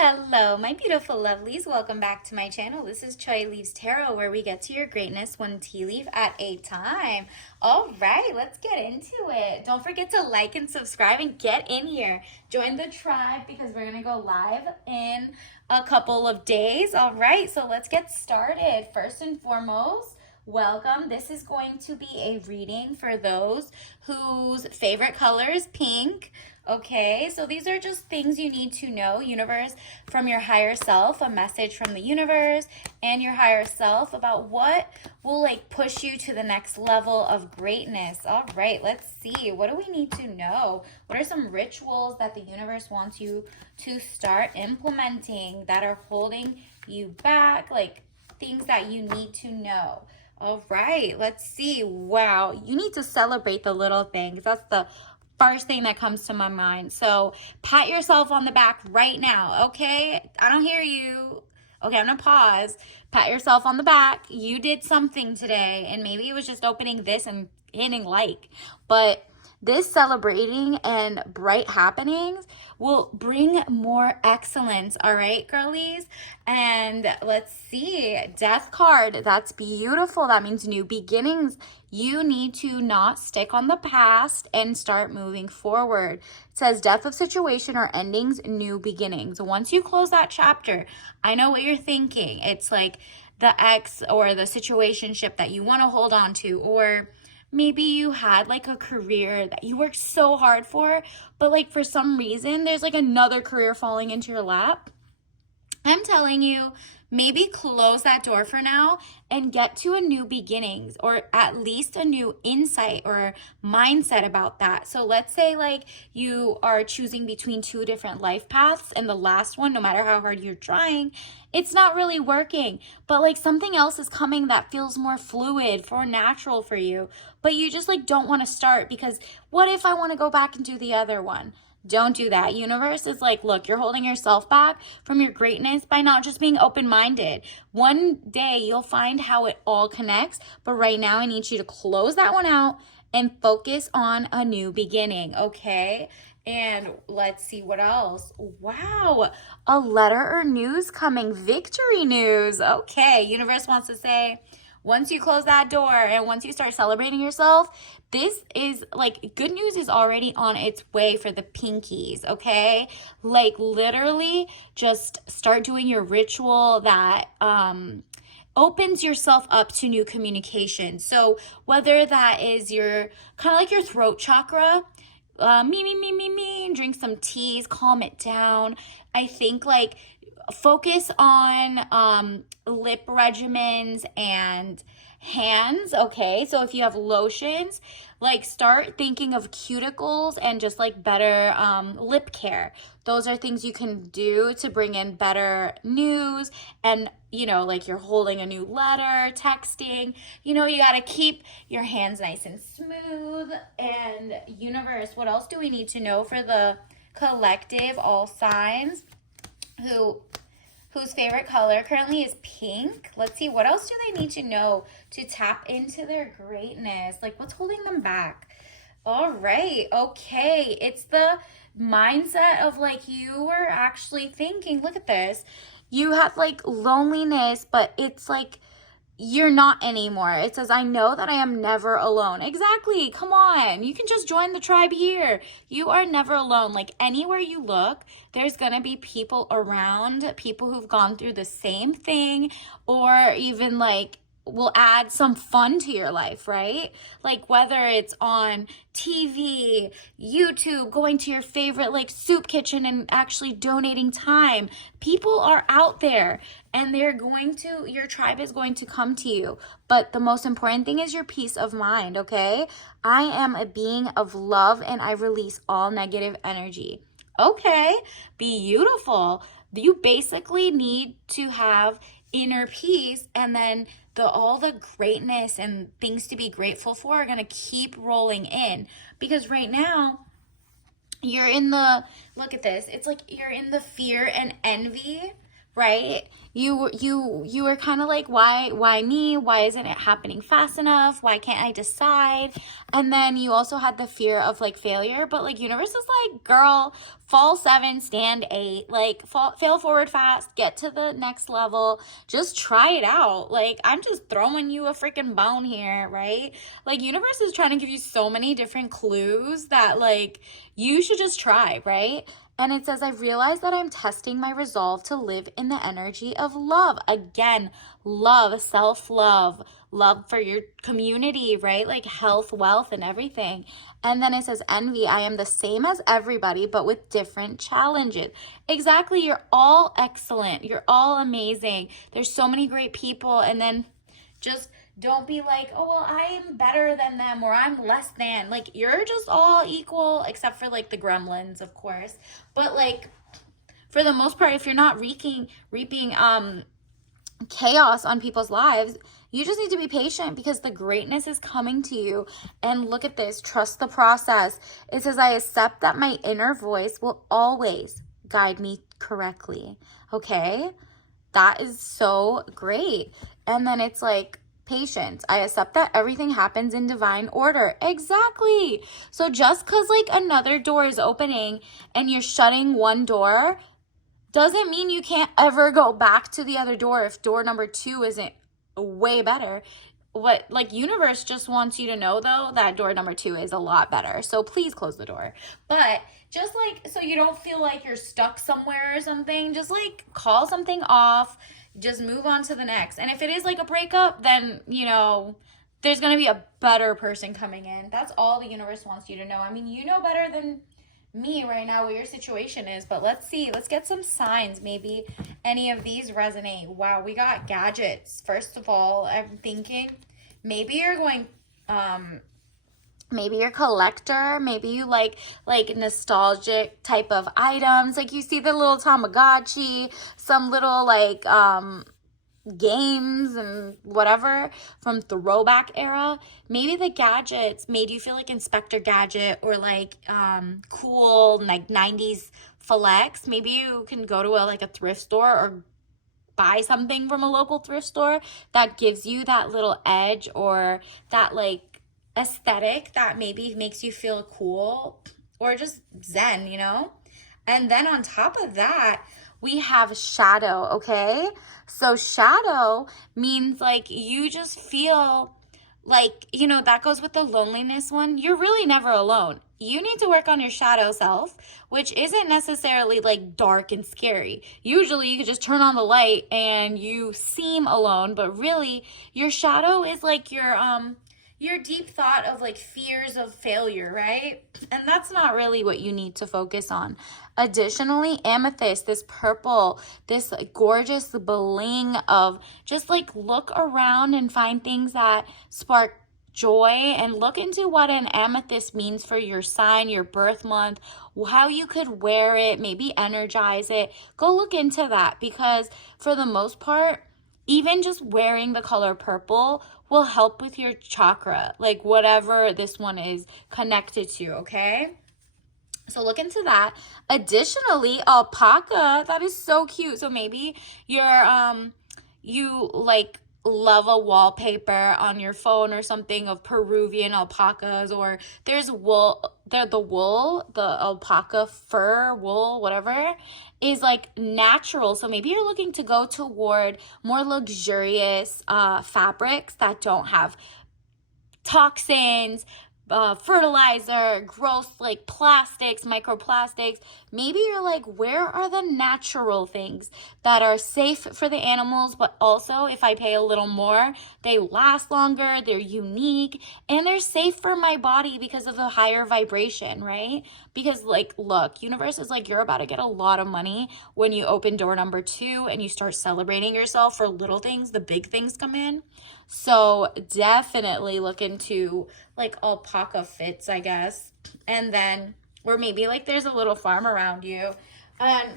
Hello, my beautiful lovelies. Welcome back to my channel. This is Choi Leaves Tarot, where we get to your greatness one tea leaf at a time. All right, let's get into it. Don't forget to like and subscribe and get in here. Join the tribe because we're going to go live in a couple of days. All right, so let's get started. First and foremost, welcome. This is going to be a reading for those whose favorite color is pink. Okay, so these are just things you need to know, universe, from your higher self, a message from the universe and your higher self about what will push you to the next level of greatness. All right, let's see. What do we need to know? What are some rituals that the universe wants you to start implementing that are holding you back, like things that you need to know? All right, let's see. Wow, you need to celebrate the little things. That's the first thing that comes to my mind. So pat yourself on the back right now, okay? I don't hear you. Okay, I'm gonna pause. Pat yourself on the back. You did something today, and maybe it was just opening this and hitting like. But this celebrating and bright happenings will bring more excellence, all right, girlies? And let's see, Death card, that's beautiful. That means new beginnings. You need to not stick on the past and start moving forward. It says death of situation or endings, new beginnings. Once you close that chapter, I know what you're thinking. It's like the ex or the situationship that you want to hold on to, or maybe you had like a career that you worked so hard for, but like for some reason there's like another career falling into your lap. I'm telling you, maybe close that door for now and get to a new beginnings, or at least a new insight or mindset about that. So let's say like you are choosing between two different life paths, and the last one, no matter how hard you're trying, it's not really working, but like something else is coming that feels more fluid, more natural for you, but you just like don't want to start because what if I want to go back and do the other one? Don't do that. Universe is like, look, you're holding yourself back from your greatness by not just being open-minded. One day you'll find how it all connects, but right now I need you to close that one out and focus on a new beginning, okay? And let's see what else. Wow, a letter or news coming, victory news. Okay, universe wants to say, once you close that door and once you start celebrating yourself, this is like good news is already on its way for the pinkies, okay? Like literally just start doing your ritual that opens yourself up to new communication. So whether that is your kind of like your throat chakra, me, drink some teas, calm it down. I think like focus on lip regimens and hands, okay? So if you have lotions, like start thinking of cuticles and just like better lip care. Those are things you can do to bring in better news. And you know, like you're holding a new letter, texting, you know, you got to keep your hands nice and smooth. And universe, what else do we need to know for the collective, all signs whose favorite color currently is pink? Let's see, what else do they need to know to tap into their greatness? Like, what's holding them back? All right, okay. It's the mindset of like you were actually thinking, look at this. You have like loneliness, but it's like you're not anymore. It says, I know that I am never alone. Exactly. Come on. You can just join the tribe here. You are never alone. Like anywhere you look, there's going to be people around, people who've gone through the same thing, or even like will add some fun to your life, right? Like whether it's on TV, YouTube, going to your favorite like soup kitchen and actually donating time. People are out there and your tribe is going to come to you. But the most important thing is your peace of mind, okay? I am a being of love and I release all negative energy. Okay, beautiful. You basically need to have inner peace, and then all the greatness and things to be grateful for are going to keep rolling in, because right now you're in the, look at this, it's like you're in the fear and envy, right? You were kind of like, why me? Why isn't it happening fast enough? Why can't I decide? And then you also had the fear of like failure, but like universe is like, girl, fall 7, stand 8, like fail forward fast, get to the next level, just try it out. Like, I'm just throwing you a freaking bone here, right? Like, universe is trying to give you so many different clues that like you should just try, right? And it says, I've realized that I'm testing my resolve to live in the energy of love. Again, love, self-love, love for your community, right? Like health, wealth, and everything. And then it says, envy, I am the same as everybody, but with different challenges. Exactly. You're all excellent. You're all amazing. There's so many great people. And then just don't be like, oh, well, I am better than them or I'm less than. Like, you're just all equal, except for like the gremlins, of course. But like, for the most part, if you're not reaping chaos on people's lives, you just need to be patient because the greatness is coming to you. And look at this, trust the process. It says, I accept that my inner voice will always guide me correctly. Okay? That is so great. And then it's like, patience. I accept that everything happens in divine order. Exactly. So just because like another door is opening and you're shutting one door doesn't mean you can't ever go back to the other door if door number 2 isn't way better. What like universe just wants you to know though that door number 2 is a lot better. So please close the door. But just like so you don't feel like you're stuck somewhere or something, just like call something off, just move on to the next. And if it is like a breakup, then you know there's going to be a better person coming in. That's all the universe wants you to know. I mean, you know better than me right now what your situation is, but let's see. Let's get some signs. Maybe any of these resonate. Wow, we got gadgets. First of all, I'm thinking maybe you're going maybe you're a collector, maybe you like nostalgic type of items, like you see the little Tamagotchi, some little like games and whatever from throwback era. Maybe the gadgets made you feel like Inspector Gadget or like cool like 90s flex. Maybe you can go to a thrift store or buy something from a local thrift store that gives you that little edge or that like aesthetic that maybe makes you feel cool or just zen, you know? And then on top of that, we have shadow, okay? So shadow means like you just feel like, you know, that goes with the loneliness one. You're really never alone. You need to work on your shadow self, which isn't necessarily like dark and scary. Usually you could just turn on the light and you seem alone, but really your shadow is like your deep thought of like fears of failure, right? And that's not really what you need to focus on. Additionally, amethyst, this purple, this gorgeous bling of just like look around and find things that spark joy and look into what an amethyst means for your sign, your birth month, how you could wear it, maybe energize it. Go look into that because for the most part, even just wearing the color purple will help with your chakra, like whatever this one is connected to, okay? So look into that. Additionally, alpaca, that is so cute. So maybe you like love a wallpaper on your phone or something of Peruvian alpacas, or there's wool, the alpaca fur, wool, whatever, is like natural. So maybe you're looking to go toward more luxurious fabrics that don't have toxins, fertilizer, gross like plastics, microplastics. Maybe you're like, where are the natural things that are safe for the animals, but also if I pay a little more, they last longer, they're unique, and they're safe for my body because of the higher vibration, right? Because like, look, universe is like, you're about to get a lot of money when you open door number 2 and you start celebrating yourself for little things, the big things come in. So definitely look into like alpaca fits, I guess. And then, or maybe like there's a little farm around you and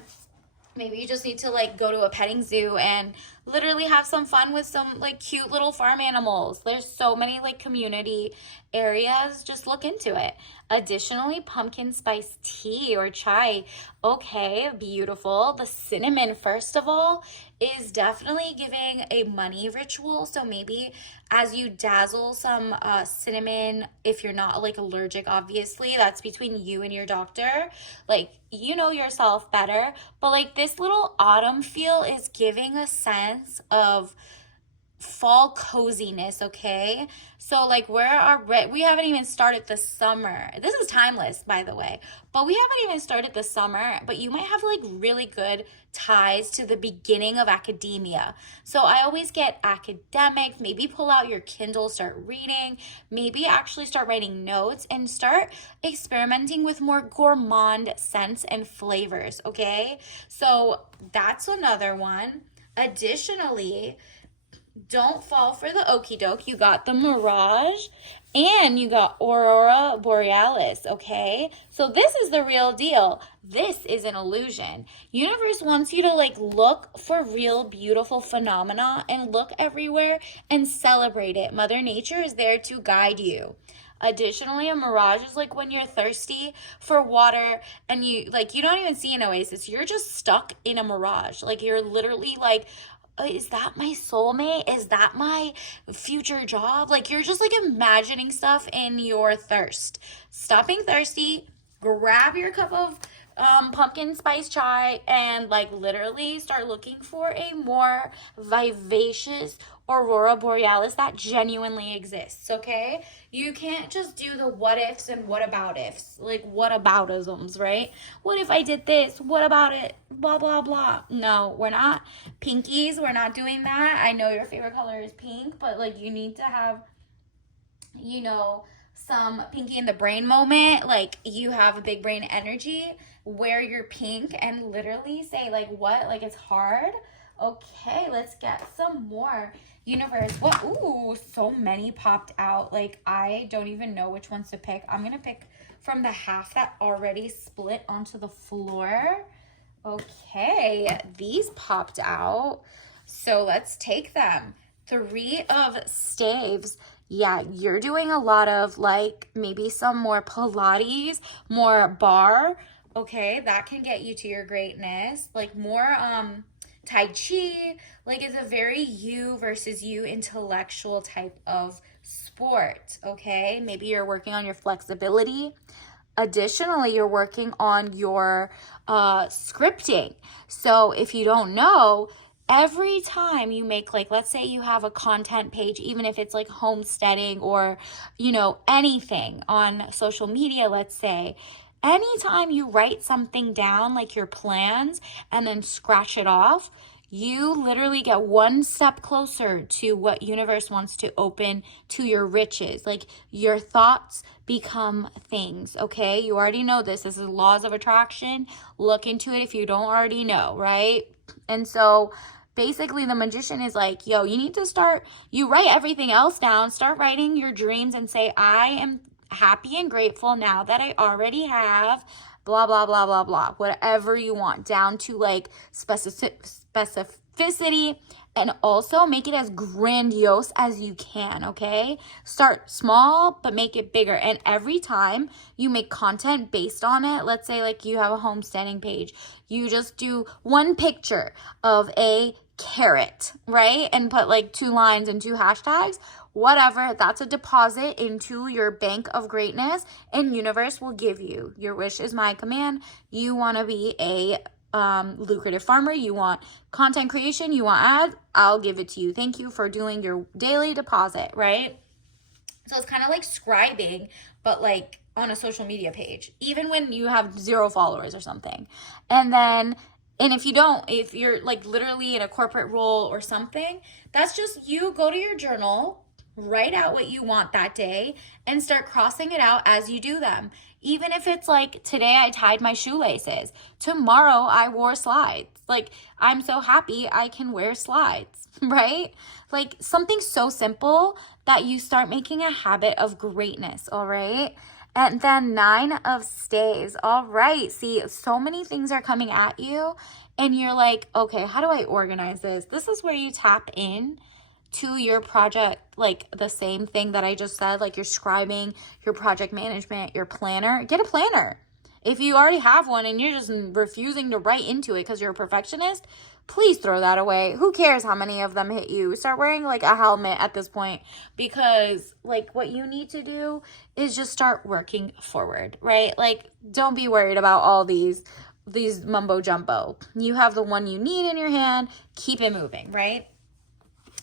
maybe you just need to like go to a petting zoo and literally have some fun with some like cute little farm animals. There's so many like community areas. Just look into it. Additionally, pumpkin spice tea or chai. Okay, beautiful. The cinnamon, first of all, is definitely giving a money ritual. So maybe as you dazzle some cinnamon, if you're not like allergic, obviously, that's between you and your doctor. Like, you know yourself better. But like this little autumn feel is giving a sense of fall coziness, okay? So like we haven't even started the summer. This is timeless, by the way, but we haven't even started the summer, but you might have like really good ties to the beginning of academia. So I always get academics, maybe pull out your Kindle, start reading, maybe actually start writing notes and start experimenting with more gourmand scents and flavors, okay? So that's another one. Additionally, don't fall for the okie doke. You got the Mirage and you got Aurora Borealis, okay? So this is the real deal. This is an illusion. Universe wants you to like look for real beautiful phenomena and look everywhere and celebrate it. Mother Nature is there to guide you. Additionally, a mirage is like when you're thirsty for water and you don't even see an oasis. You're just stuck in a mirage. Like you're literally like, is that my soulmate? Is that my future job? Like you're just like imagining stuff in your thirst. Stop being thirsty. Grab your cup of pumpkin spice chai and like literally start looking for a more vivacious aurora borealis that genuinely exists, okay? You can't just do the what ifs and what about ifs, like what aboutisms, right? What if I did this? What about it? Blah, blah, blah. No, we're not pinkies. We're not doing that. I know your favorite color is pink, but like you need to have, some pinky in the brain moment. Like you have a big brain energy, wear your pink and literally say like what? Like it's hard. Okay, let's get some more. Universe, what? Ooh, so many popped out. Like I don't even know which ones to pick. I'm gonna pick from the half that already split onto the floor. Okay, these popped out. So let's take them. 3 of staves. Yeah, you're doing a lot of like maybe some more Pilates, more bar. Okay, that can get you to your greatness. Like more Tai Chi, like it's a very you versus you intellectual type of sport, okay? Maybe you're working on your flexibility. Additionally, you're working on your scripting. So if you don't know, every time you make like, let's say you have a content page, even if it's like homesteading or, anything on social media, let's say, anytime you write something down, like your plans, and then scratch it off, you literally get one step closer to what universe wants to open to your riches. Like your thoughts become things, okay? You already know this. This is laws of attraction. Look into it if you don't already know, right? And so basically the magician is like, yo, you need to you write everything else down, start writing your dreams and say, I am happy and grateful now that I already have blah, blah, blah, blah, blah, whatever you want, down to like specificity, and also make it as grandiose as you can, okay? Start small, but make it bigger. And every time you make content based on it, let's say like you have a homesteading page, you just do one picture of a carrot, right? And put like 2 lines and 2 hashtags, whatever. That's a deposit into your bank of greatness, and universe will give you. Your wish is my command. You want to be a lucrative farmer, you want content creation, you want ads, I'll give it to you. Thank you for doing your daily deposit, right? So it's kind of like scribing, but like on a social media page, even when you have 0 followers or something. And if you're like literally in a corporate role or something, that's just you go to your journal, write out what you want that day, and start crossing it out as you do them. Even if it's like, today I tied my shoelaces, tomorrow I wore slides. Like, I'm so happy I can wear slides, right? Like something so simple that you start making a habit of greatness, all right? And then 9 of staves. All right. See, so many things are coming at you and you're like, okay, how do I organize this? This is where you tap in to your project, like the same thing that I just said, like your scribing, your project management, your planner, get a planner. If you already have one and you're just refusing to write into it because you're a perfectionist, please throw that away. Who cares how many of them hit you? Start wearing like a helmet at this point, because like what you need to do is just start working forward, right? Like don't be worried about all these mumbo jumbo. You have the one you need in your hand, keep it moving, right?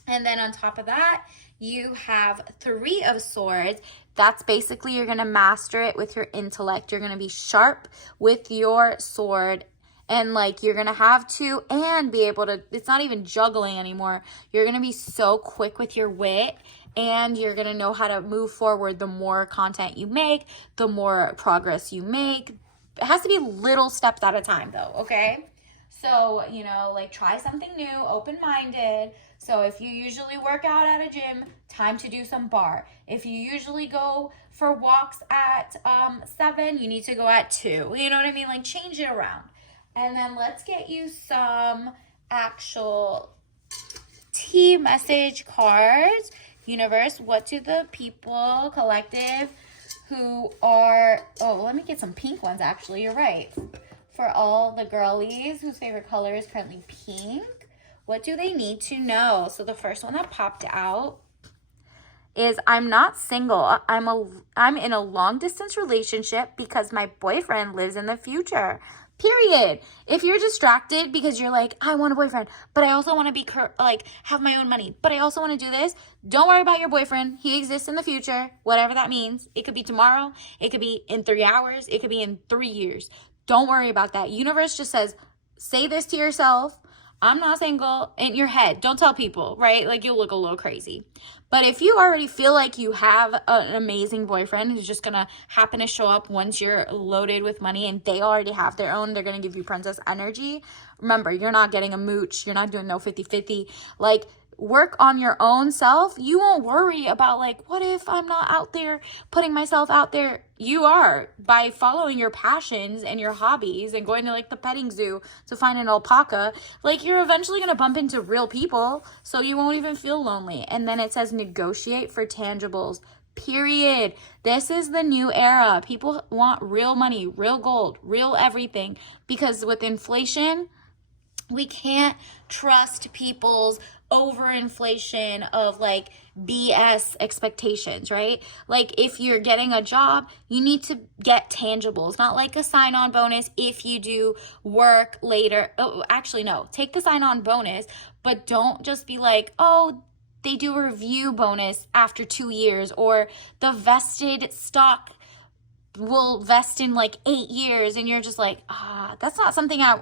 And then on top of that, you have 3 of Swords. That's basically you're going to master it with your intellect. You're going to be sharp with your sword, and like you're going to have to and be able to, it's not even juggling anymore. You're going to be so quick with your wit, and you're going to know how to move forward. The more content you make, the more progress you make. It has to be little steps at a time though, okay? So, you know, like try something new, open-minded. So if you usually work out at a gym, time to do some bar. If you usually go for walks at 7, you need to go at 2. You know what I mean? Like change it around. And then let's get you some actual T message cards. Universe, what do the people, collective, who are, oh, let me get some pink ones actually. You're right. For all the girlies whose favorite color is currently pink, what do they need to know? So the first one that popped out is I'm not single. I'm in a long distance relationship because my boyfriend lives in the future. Period. If you're distracted because you're like, I want a boyfriend, but I also want to be like have my own money, but I also want to do this, don't worry about your boyfriend. He exists in the future, whatever that means. It could be tomorrow. It could be in 3 hours. It could be in 3 years. Don't worry about that. Universe just says, say this to yourself. I'm not single, in your head. Don't tell people, right? Like you'll look a little crazy. But if you already feel like you have an amazing boyfriend who's just going to happen to show up once you're loaded with money and they already have their own, they're going to give you princess energy. Remember, you're not getting a mooch. You're not doing no 50-50. Like, work on your own self. You won't worry about like, what if I'm not out there putting myself out there? You are, by following your passions and your hobbies and going to like the petting zoo to find an alpaca. Like you're eventually going to bump into real people, so you won't even feel lonely. And then it says negotiate for tangibles. Period. This is the new era. People want real money, real gold, real everything, because with inflation, we can't trust people's overinflation of like BS expectations, right? Like if you're getting a job, you need to get tangibles, not like a sign-on bonus if you do work later. Oh, actually, no, take the sign-on bonus, but don't just be like, oh, they do a review bonus after 2 years, or the vested stock will vest in like 8 years, and you're just like, that's not something I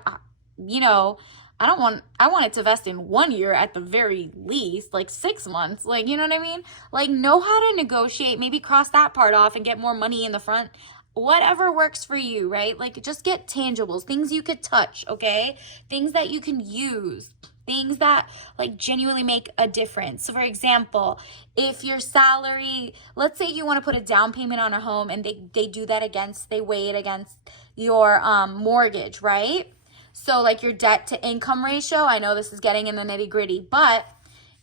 want it to vest in 1 year at the very least, like 6 months. Like, you know what I mean? Like, know how to negotiate, maybe cross that part off and get more money in the front. Whatever works for you, right? Like, just get tangibles, things you could touch, okay? Things that you can use, things that like genuinely make a difference. So for example, if your salary, let's say you want to put a down payment on a home, and they do that they weigh it against your mortgage, right? So like your debt to income ratio, I know this is getting in the nitty gritty, but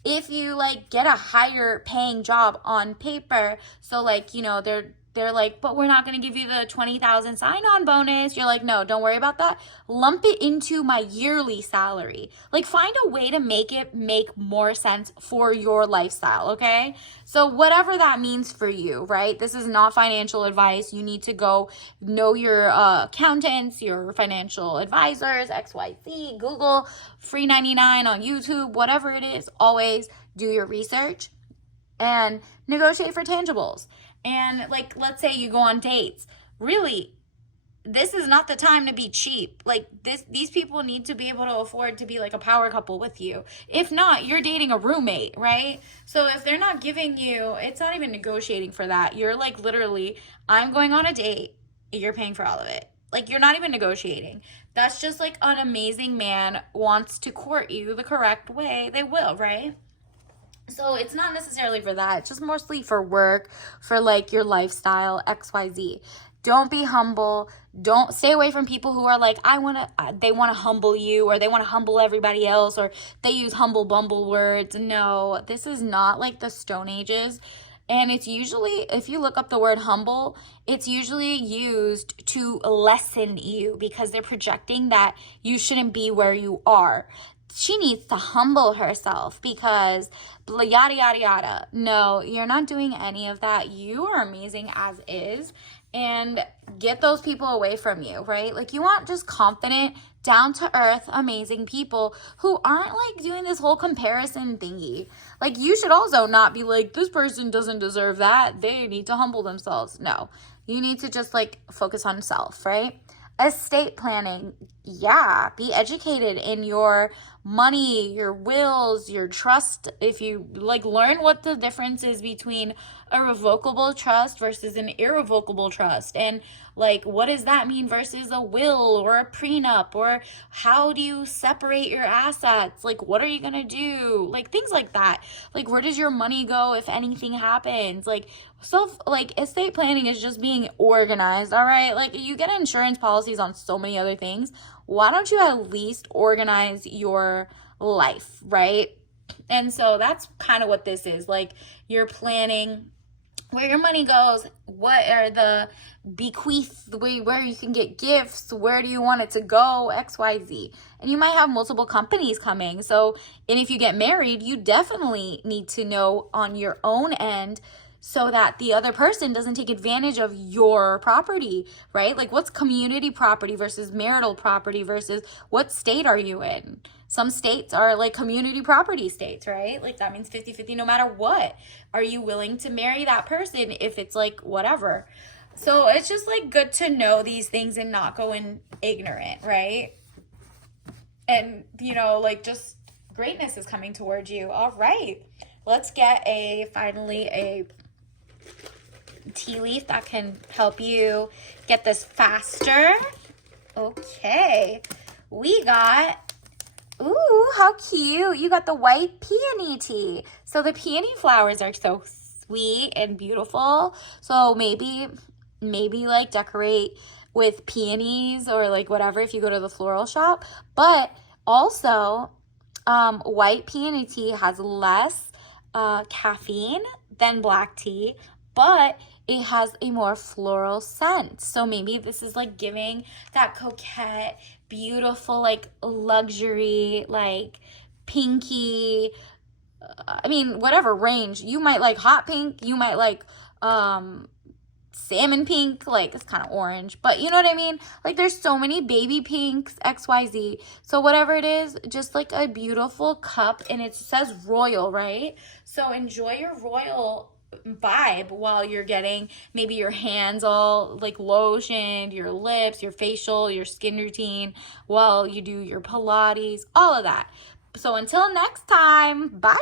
if you like get a higher paying job on paper, so like, you know, they're like, but we're not going to give you the 20,000 sign-on bonus. You're like, no, don't worry about that. Lump it into my yearly salary. Like find a way to make it make more sense for your lifestyle, okay? So whatever that means for you, right? This is not financial advice. You need to go know your accountants, your financial advisors, XYZ, Google, free 99 on YouTube, whatever it is. Always do your research and negotiate for tangibles. And like, let's say you go on dates. Really, this is not the time to be cheap. Like these people need to be able to afford to be like a power couple with you. If not, you're dating a roommate, right? So if they're not giving you, it's not even negotiating for that. You're like literally, I'm going on a date, you're paying for all of it. Like you're not even negotiating. That's just like an amazing man wants to court you the correct way. They will, right? So it's not necessarily for that. It's just mostly for work, for like your lifestyle, XYZ. Don't be humble. Don't stay away from people who are like, they want to humble you, or they want to humble everybody else, or they use humble bumble words. No, this is not like the Stone Ages. And it's usually, if you look up the word humble, it's usually used to lessen you because they're projecting that you shouldn't be where you are. She needs to humble herself because yada, yada, yada. No, you're not doing any of that. You are amazing as is. And get those people away from you, right? Like, you want just confident, down to earth, amazing people who aren't like doing this whole comparison thingy. Like, you should also not be like, this person doesn't deserve that, they need to humble themselves. No, you need to just like focus on self, right? Estate planning, yeah, be educated in your money, your wills, your trust. If you like, learn what the difference is between a revocable trust versus an irrevocable trust, and like, what does that mean versus a will or a prenup, or how do you separate your assets? Like, what are you gonna do? Like, things like that. Like, where does your money go if anything happens? Like, estate planning is just being organized, all right? Like, you get insurance policies on so many other things. Why don't you at least organize your life, right? And so that's kind of what this is. Like, you're planning where your money goes, what are the bequeaths, where you can get gifts, where do you want it to go, XYZ. And you might have multiple companies coming. So, and if you get married, you definitely need to know on your own end so that the other person doesn't take advantage of your property, right? Like, what's community property versus marital property versus what state are you in? Some states are like community property states, right? Like, that means 50-50 no matter what. Are you willing to marry that person if it's like whatever? So it's just like good to know these things and not go in ignorant, right? And, you know, like, just greatness is coming towards you. All right. Let's get finally a tea leaf that can help you get this faster. Okay. We got, ooh, how cute. You got the white peony tea. So the peony flowers are so sweet and beautiful. So maybe like decorate with peonies or like whatever if you go to the floral shop. But also, white peony tea has less caffeine than black tea, but it has a more floral scent. So maybe this is like giving that coquette, beautiful, like luxury, like pinky, I mean, whatever range. You might like hot pink, you might like salmon pink, like it's kind of orange, but you know what I mean? Like, there's so many baby pinks, XYZ. So whatever it is, just like a beautiful cup, and it says royal, right? So enjoy your royal vibe while you're getting maybe your hands all like lotioned, your lips, your facial, your skin routine, while you do your Pilates, all of that. So until next time, bye.